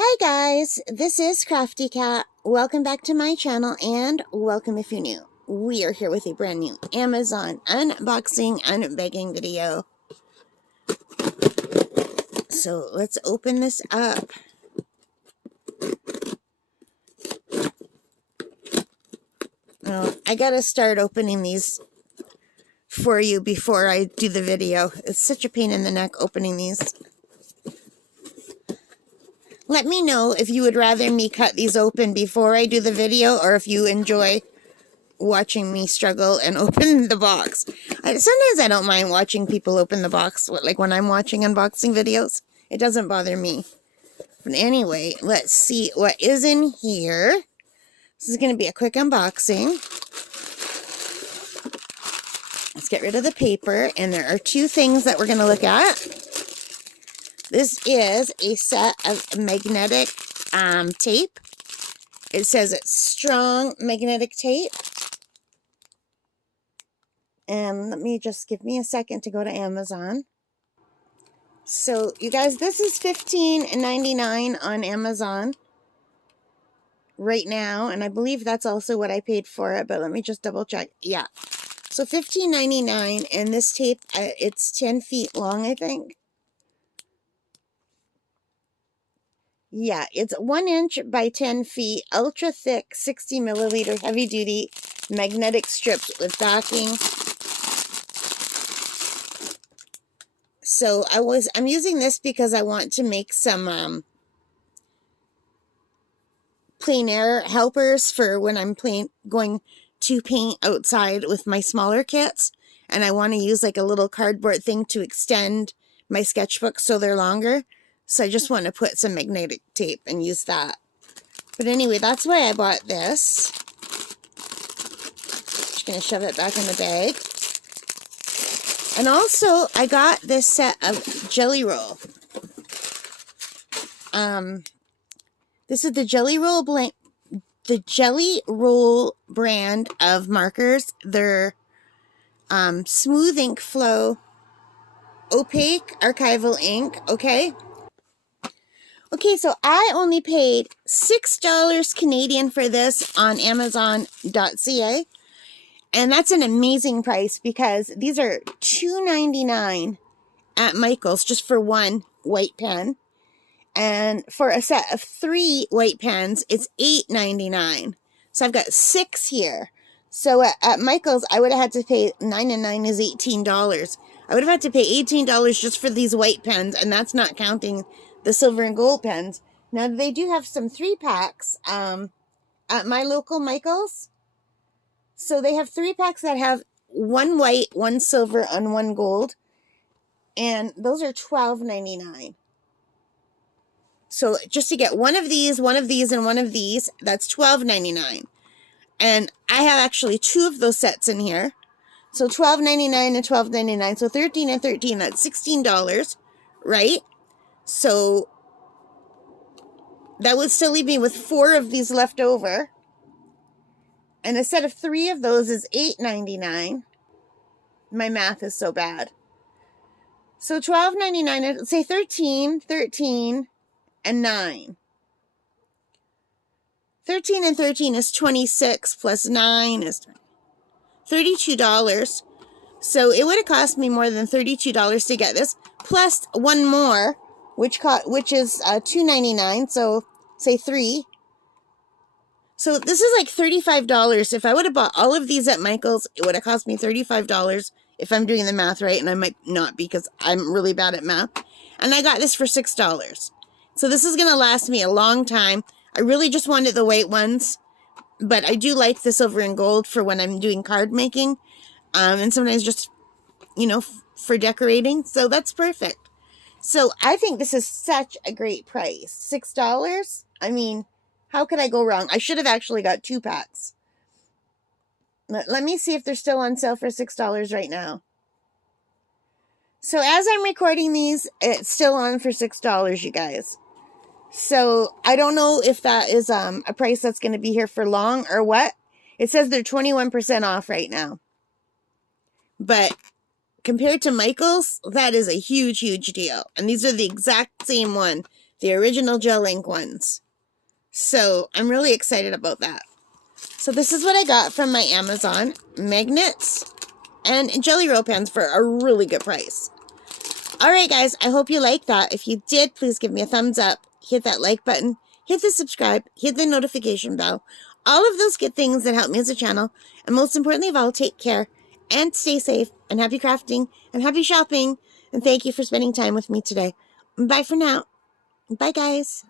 Hi guys, this is Crafty Cat. Welcome back to my channel and welcome if you're new. We are here with a brand new Amazon unboxing unbagging video. So let's open this up. Oh, I gotta start opening these for you before I do the video. It's such a pain in the neck opening these. Let me know if you would rather me cut these open before I do the video or if you enjoy watching me struggle and open the box. Sometimes I don't mind watching people open the box, like when I'm watching unboxing videos. It doesn't bother me. But anyway, let's see what is in here. This is going to be a quick unboxing. Let's get rid of the paper, and there are two things that we're going to look at. This is a set of magnetic tape. It says it's strong magnetic tape. And let me just give me a second to go to Amazon. So, you guys, this is $15.99 on Amazon right now. And I believe that's also what I paid for it. But let me just double check. Yeah. So, $15.99. And this tape, it's 10 feet long, I think. Yeah, it's 1 inch by 10 feet. Ultra thick, 60 milliliter heavy duty magnetic strips with backing. So I'm using this because I want to make some plein air helpers for when I'm going to paint outside with my smaller kits, and I want to use like a little cardboard thing to extend my sketchbooks so they're longer. So I just want to put some magnetic tape and use that. But anyway, that's why I bought this. Just gonna shove it back in the bag. And also, I got this set of Jelly Roll. This is the Jelly Roll brand of markers. They're Smooth Ink Flow Opaque Archival ink. Okay, so I only paid $6 Canadian for this on Amazon.ca. And that's an amazing price because these are $2.99 at Michael's just for one white pen. And for a set of 3 white pens, it's $8.99. So I've got 6 here. So at Michael's, I would have had to pay $9 and $9 is $18. I would have had to pay $18 just for these white pens, and that's not counting the silver and gold pens. Now, they do have some 3-packs at my local Michael's. So they have 3-packs that have 1 white, 1 silver, and 1 gold. And those are $12.99. So just to get one of these, and one of these, that's $12.99. And I have actually 2 of those sets in here. So $12.99 and $12.99. So 13 and 13, that's $16, right? So that would still leave me with 4 of these left over. And a set of 3 of those is $8.99. My math is so bad. So $12.99, say 13, and 9. 13 and 13 is 26 plus 9 is $32. So it would have cost me more than $32 to get this, plus 1 more, which is $2.99. So say 3. So this is like $35. If I would have bought all of these at Michael's, it would have cost me $35 if I'm doing the math right, and I might not because I'm really bad at math. And I got this for $6. So this is going to last me a long time. I really just wanted the white ones, but I do like the silver and gold for when I'm doing card making, and sometimes just, for decorating. So that's perfect. So I think this is such a great price. $6? I mean, how could I go wrong? I should have actually got 2 packs. Let me see if they're still on sale for $6 right now. So as I'm recording these, it's still on for $6, you guys. So I don't know if that is a price that's going to be here for long or what. It says they're 21% off right now. But compared to Michael's, that is a huge, huge deal. And these are the exact same one the original gel ink ones. So I'm really excited about that. So this is what I got from my Amazon. Magnets and Jelly Roll pens for a really good price. Alright guys, I hope you liked that. If you did, please give me a thumbs up. Hit that like button. Hit the subscribe. Hit the notification bell. All of those good things that help me as a channel. And most importantly of all, take care. And stay safe. And happy crafting. And happy shopping. And thank you for spending time with me today. Bye for now. Bye guys.